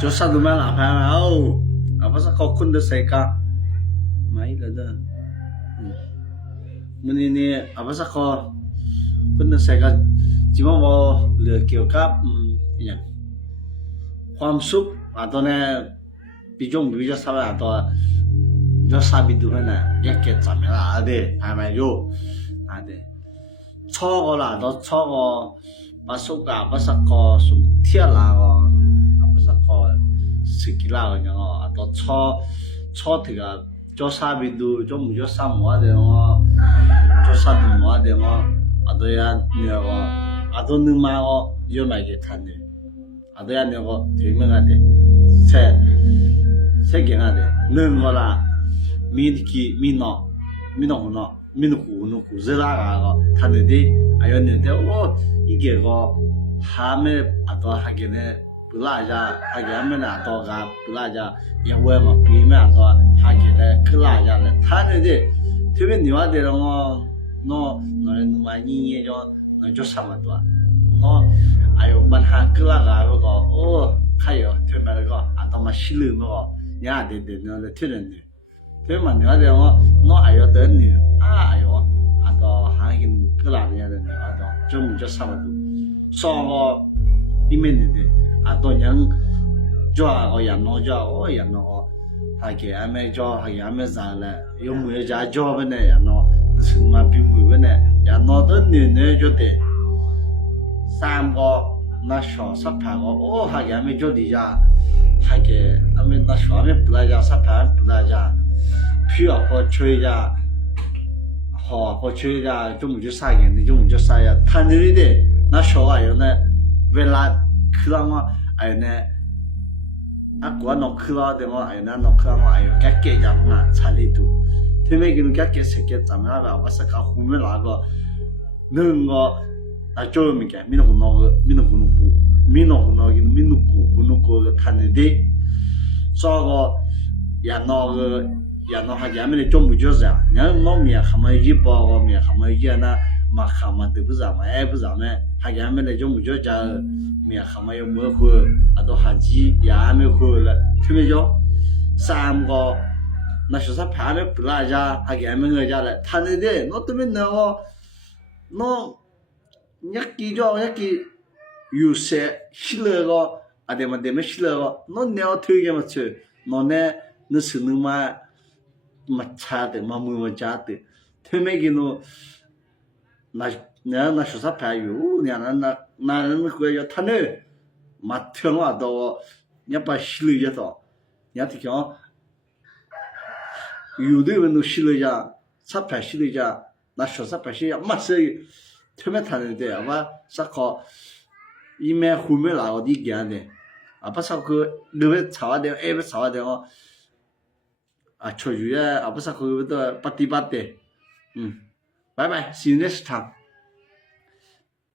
cho sao tụi mình làm phải không apa sa kau kun de seka mai là đó mình ini apa sa kau kun de seka chỉ mong vào lừa kiểu cấp gìความสุขอ่ะตอนนี้พี่จงพี่จะทำอะไรตัวจะสาบิดูมันนะอยากเก็บจำไม่ละเด้ทำไมอยู่เด้ชอบก็ละตัวชอบก็ภาษากับภาษาก็สุนเทียละก็ภาษาก็สกิลละก็ยังก็ตัวชอบที่ก็จะสาบิดูจะไม่จะสามวันเดียวจะสาบิดูวันเดียวตัวยันเนี่ยก็ตัวนึงมาก็ยังไม่เก็บทันเลย아도야 내가 대명하대 세경하대 능거라 미디키 미노구노 z라가 타는데 아였는데 이게 함에 아도 하게네 불라자 하게 하면 아도가 불라자 영어만 비면 아도 하게네 클라자를 타는데 되면 니와 되는 너는 많이 얘기해 줘 삼아도 너 아유 만한 끌라가 그거 가요 되면 그거 아따마 실르는 거 야데 너를 틀는데 되면 내가 너 아유 되네 아유 아도 하긴 끌라야 되네 아도 좀 삼아도 서거 이면인데 아도 냥 좋아하고 야노 좋아하고 야노 하게 아메 좋아하게 아메 잘래 용무에 자 좋아하네 야노 정말 비무네 야노도 네네 좋대 삼거 나쇼 사파고 하게 하면 저리자 하게 하면 나쇼 하면 불라자 사파 불라자 필요하고 줘야 하고 줘야 좀 사겠네 좀 사야 탄들이데 나쇼가 요네 벨라 그랑어 아이네 아과 너 그라데모 아이나 너 그랑어 아이 깨깨 잡나 살리도 되메기는 깨깨 새끼 잡나 봐서가 후면 나고 능거 나 좀이게 민호노기 타는데 저거 야노 하게 하면 좀 무조자 그냥 놈이야 가만히 집어 미야 가만히 하나 막 가만히 부자마 부자마 하게 하면 좀 무조자 미야 가만히 뭐고 아도 하지 야면 그걸 틀리죠 삼거 나 쇼사 파면 불라자 하게 하면 그자래 타는데 너 때문에 너 nhắc 요새 실내가 아데만 되면 실내가 너 내가 되게 맞지 너네 너 쓰는 말 맞차대 마무리 맞차대 태매기노 나 쇼사 파요 나는 그거 타네 맞춰와도 야빠 실내에서 야티겨 유대는 실내자 사파 실내자 나 쇼사 파시 맞어 처음에 타는데 아마 사코 이메 후면 나오디 얘기하네 아빠 사코 너왜 차와야 돼 애왜 차와야 돼 초주야 아빠 사코 그것도 빠띠빠띠 바이바이 see you next time